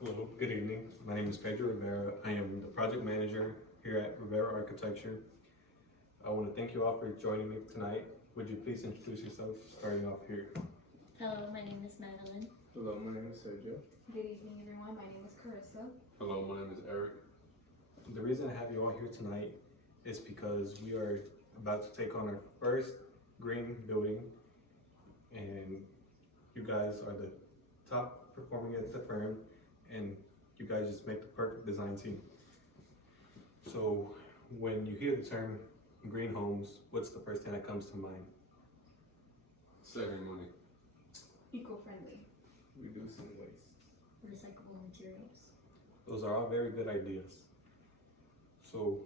Hello, good evening. My name is Pedro Rivera. I am the project manager here at Rivera Architecture. I want to thank you all for joining me tonight. Would you please introduce yourself, starting off here? Hello, my name is Madeline. Hello, my name is Sergio. Good evening, everyone. My name is Carissa. Hello, my name is Eric. The reason I have you all here tonight is because we are about to take on our first green building, and you guys are the top performing at the firm, and you guys just make the perfect design team. So when you hear the term green homes, what's the first thing that comes to mind? Saving money. Eco-friendly. Reducing waste. Recyclable materials. Those are all very good ideas. So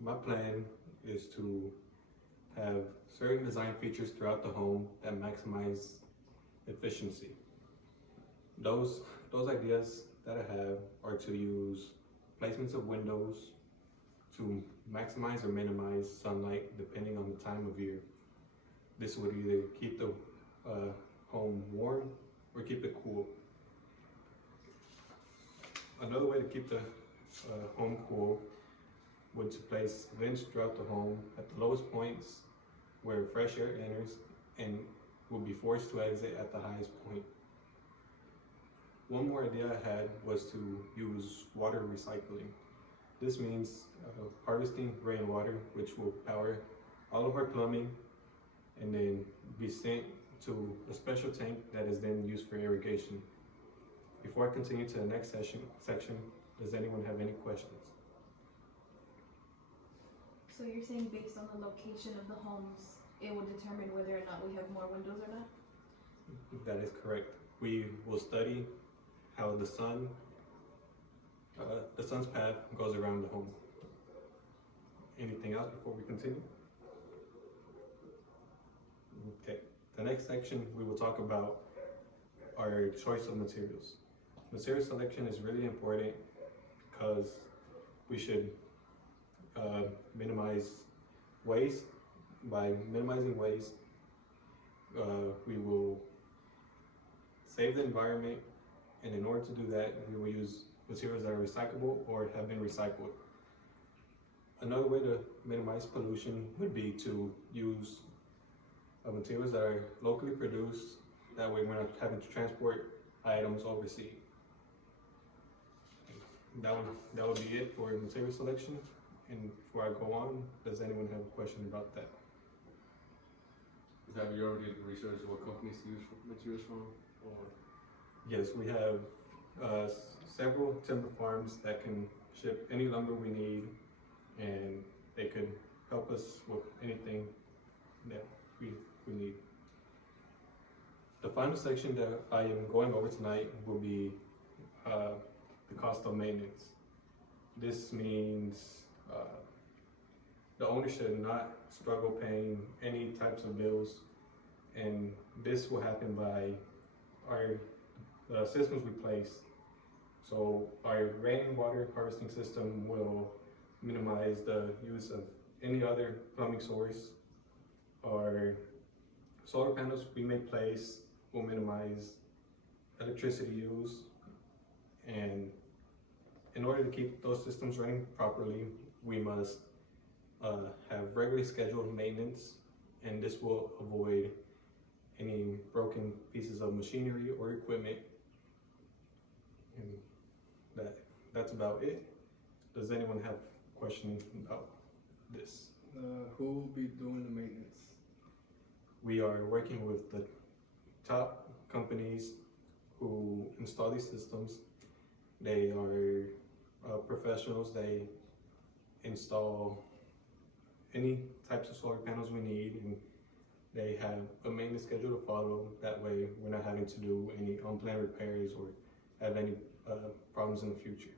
my plan is to have certain design features throughout the home that maximize efficiency. Those ideas that I have are to use placements of windows to maximize or minimize sunlight depending on the time of year. This would either keep the home warm or keep it cool. Another way to keep the home cool would to place vents throughout the home at the lowest points where fresh air enters and will be forced to exit at the highest point. One more idea I had was to use water recycling. This means harvesting rainwater, which will power all of our plumbing and then be sent to a special tank that is then used for irrigation. Before I continue to the next section, does anyone have any questions? So you're saying based on the location of the homes, it will determine whether or not we have more windows or not? That is correct. We will study how the sun's path goes around the home. Anything else before we continue? Okay, the next section we will talk about our choice of materials. Material selection is really important because we should minimize waste. By minimizing waste, we will save the environment, and in order to do that, we will use materials that are recyclable or have been recycled. Another way to minimize pollution would be to use materials that are locally produced. That way we're not having to transport items overseas. That would be it for material selection. And before I go on, does anyone have a question about that? Have you already researched what companies to use materials from? Or Yes, we have several timber farms that can ship any lumber we need, and they could help us with anything that we need. The final section that I am going over tonight will be the cost of maintenance. This means the owner should not struggle paying any types of bills, and this will happen by the systems we place. So our rainwater harvesting system will minimize the use of any other plumbing source. Our solar panels we may place will minimize electricity use, and in order to keep those systems running properly, we must have regularly scheduled maintenance, and this will avoid any broken pieces of machinery or equipment. And that's about it. Does anyone have questions about this? who will be doing the maintenance? We are working with the top companies who install these systems. They are professionals. They install any types of solar panels we need, and they have a maintenance schedule to follow. That way we're not having to do any unplanned repairs or have any problems in the future.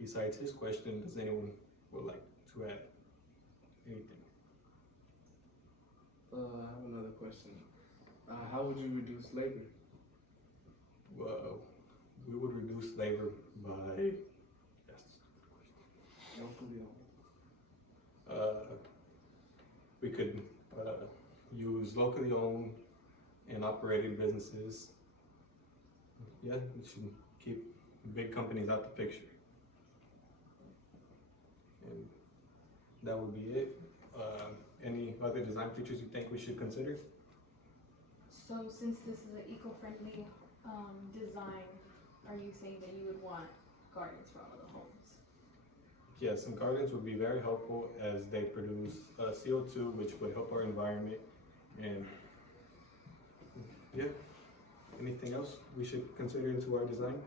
Besides his question, does anyone would like to add anything? I have another question. How would you reduce labor? Well, we would reduce labor by, Locally we could use locally owned and operated businesses. Yeah, we should keep big companies out the picture. And that would be it. Any other design features you think we should consider? So since this is an eco-friendly design, are you saying that you would want gardens for all of the homes? Yes, some gardens would be very helpful as they produce CO2, which would help our environment. And yeah, anything else we should consider into our design?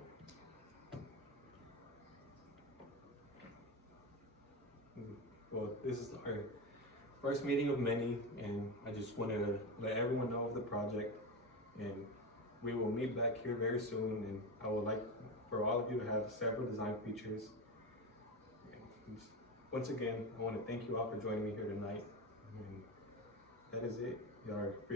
Well, this is our first meeting of many, and I just wanted to let everyone know of the project. And we will meet back here very soon, and I would like for all of you to have several design features. And once again, I want to thank you all for joining me here tonight. And that is it. You are free to